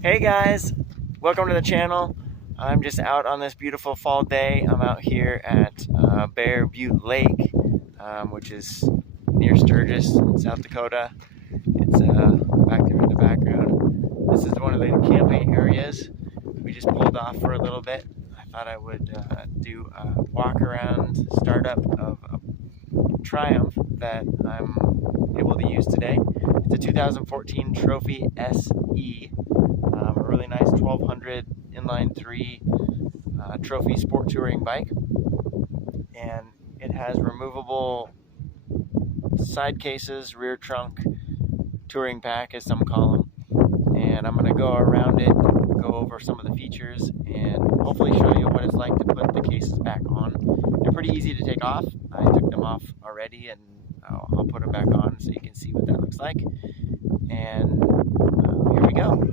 Hey guys, welcome to the channel. I'm just out on this beautiful fall day. I'm out here at Bear Butte Lake, which is near Sturgis, South Dakota. It's back there in the background. This is one of the camping areas. We just pulled off for a little bit. I thought I would do a walk around startup of a Triumph that I'm able to use today. It's a 2014 Trophy SE. A really nice 1200 inline 3 trophy sport touring bike, and it has removable side cases, rear trunk, touring pack as some call them, and I'm going to go around it, go over some of the features, and hopefully show you what it's like to put the cases back on. They're pretty easy to take off. I took them off already, and I'll put them back on so you can see what that looks like. And here we go.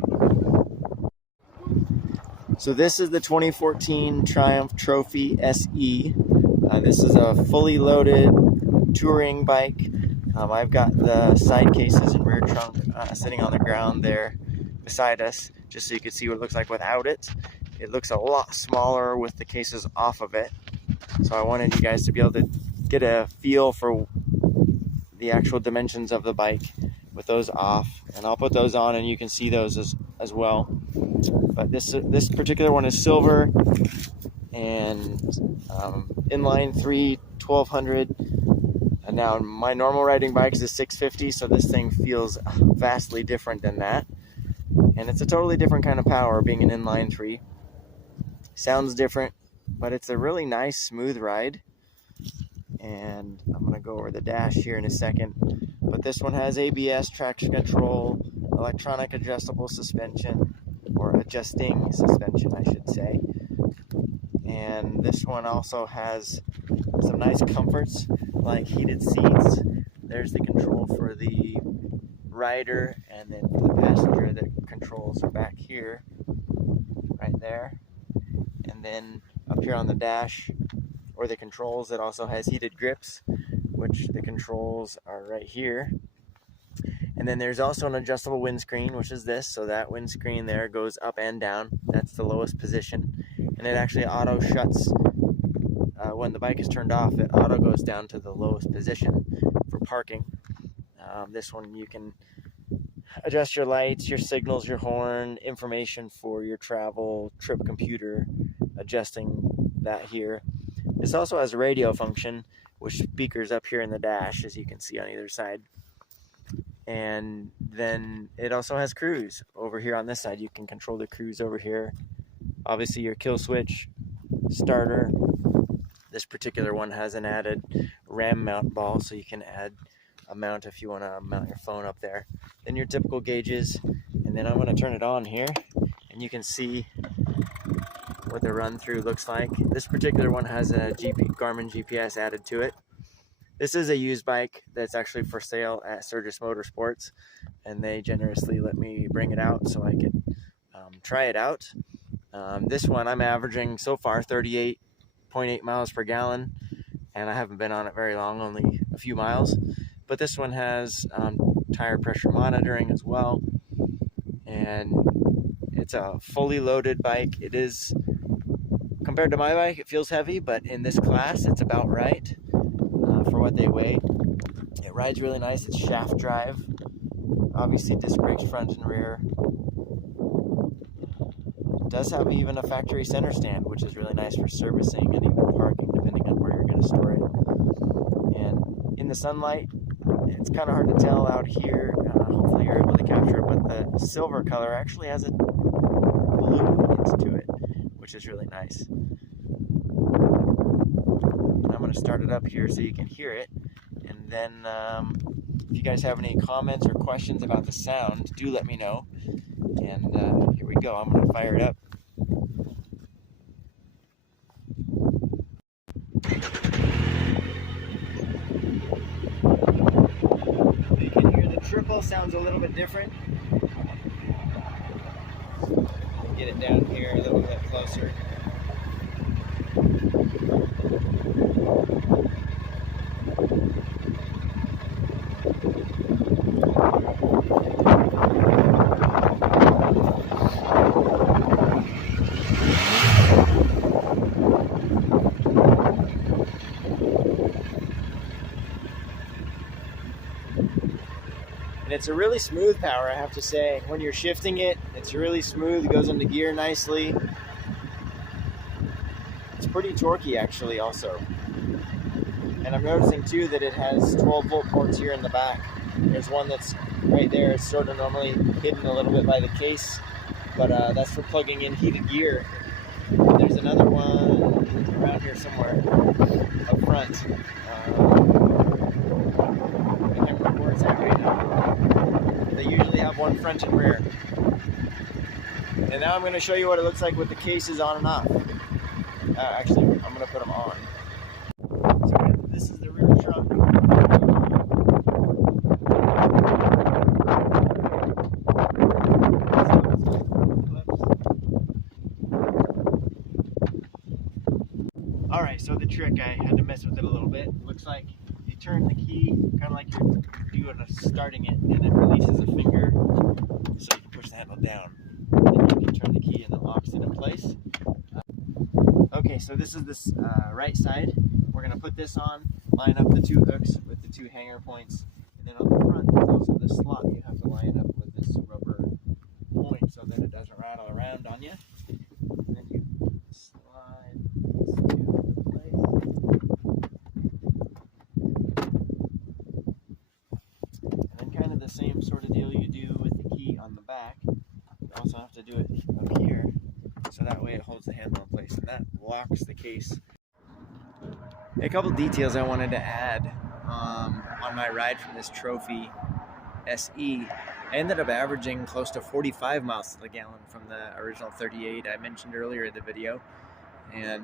So this is the 2014 Triumph Trophy SE. This is a fully loaded touring bike. I've got the side cases and rear trunk sitting on the ground there beside us, just so you can see what it looks like without it. It looks a lot smaller with the cases off of it. So I wanted you guys to be able to get a feel for the actual dimensions of the bike with those off. And I'll put those on and you can see those as well. But this particular one is silver and inline 3 1200. And now my normal riding bike is a 650, so this thing feels vastly different than that. And it's a totally different kind of power being an inline 3. Sounds different, but it's a really nice smooth ride. And I'm going to go over the dash here in a second. But this one has ABS, traction control, electronic adjustable suspension, or adjusting suspension, I should say. And this one also has some nice comforts like heated seats. There's the control for the rider, and then for the passenger, the controls are back here, right there. And then up here on the dash, or the controls, it also has heated grips, which the controls are right here. And then there's also an adjustable windscreen, which is this. So that windscreen there goes up and down. That's the lowest position. And it actually auto shuts. When the bike is turned off, it auto goes down to the lowest position for parking. This one you can adjust your lights, your signals, your horn, information for your travel, trip computer, adjusting that here. This also has a radio function, which speakers up here in the dash, as you can see on either side. And then it also has cruise over here on this side. You can control the cruise over here. Obviously your kill switch, starter. This particular one has an added RAM mount ball, so you can add a mount if you want to mount your phone up there. Then your typical gauges, and then I'm going to turn it on here, and you can see what the run through looks like. This particular one has a Garmin GPS added to it. This is a used bike that's actually for sale at Sturgis Motorsports, and they generously let me bring it out so I could try it out. This one I'm averaging so far 38.8 miles per gallon, and I haven't been on it very long, only a few miles. But this one has tire pressure monitoring as well, and it's a fully loaded bike. It is, compared to my bike, it feels heavy, but in this class it's about right for what they weigh. It rides really nice. It's shaft drive, obviously disc brakes front and rear. It does have even a factory center stand, which is really nice for servicing and even parking, depending on where you're going to store it. And in the sunlight, it's kind of hard to tell out here. Hopefully you're able to capture it, but the silver color actually has a blue hint to it, which is really nice. And I'm going to start it up here so you can hear it. And then if you guys have any comments or questions about the sound, do let me know. And here we go. I'm going to fire it up. You can hear the triple sounds a little bit different. Get it down here a little bit closer. it's a really smooth power, I have to say. When you're shifting it, it's really smooth. It goes into gear nicely. It's pretty torquey actually also. And I'm noticing too that it has 12-volt ports here in the back. There's one that's right there. It's sort of normally hidden a little bit by the case, but that's for plugging in heated gear. And there's another one around here somewhere up front. I can't remember where it's at right now. They usually have one front and rear. And now I'm going to show you what it looks like with the cases on and off. Actually, I'm going to put them on. So this is the rear trunk. Alright, so the trick, I had to mess with it a little bit. It looks like you turn the key, kind of like you're doing starting it, and it releases a finger, so you can push the handle down. Then you can turn the key and it locks it in place. Okay, so this is this right side. We're going to put this on, line up the two hooks with the two hanger points, and then on the front there's also this slot you have to line up with this rubber point so that it doesn't rattle around on you. And then you slide these two into place. And then kind of the same sort of deal you do with the key on the back. You also have to do it up here, so that way it holds the handle in place, and that locks the case. A couple details I wanted to add on my ride from this Trophy SE. I ended up averaging close to 45 miles to the gallon from the original 38 I mentioned earlier in the video. And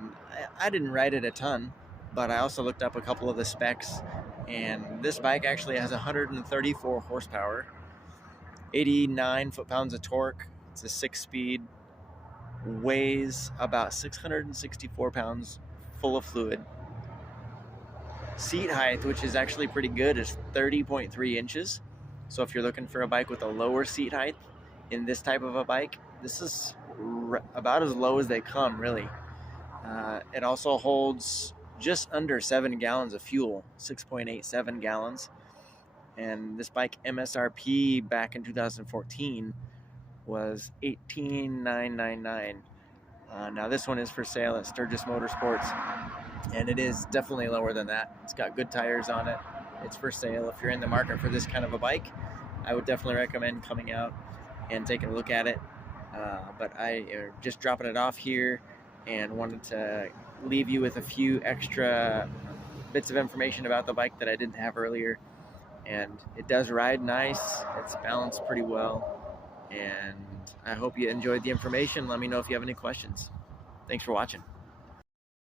I didn't ride it a ton, but I also looked up a couple of the specs, and this bike actually has 134 horsepower, 89 foot-pounds of torque. It's a 6-speed, weighs about 664 pounds full of fluid. Seat height, which is actually pretty good, is 30.3 inches. So if you're looking for a bike with a lower seat height in this type of a bike, this is about as low as they come, really. It also holds just under 7 gallons of fuel, 6.87 gallons. And this bike MSRP back in 2014 was $18,999. Now this one is for sale at Sturgis Motorsports, and it is definitely lower than that. It's got good tires on it. It's for sale. If you're in the market for this kind of a bike, I would definitely recommend coming out and taking a look at it. But I just dropping it off here and wanted to leave you with a few extra bits of information about the bike that I didn't have earlier. And it does ride nice. It's balanced pretty well. And I hope you enjoyed the information. Let me know if you have any questions. Thanks for watching.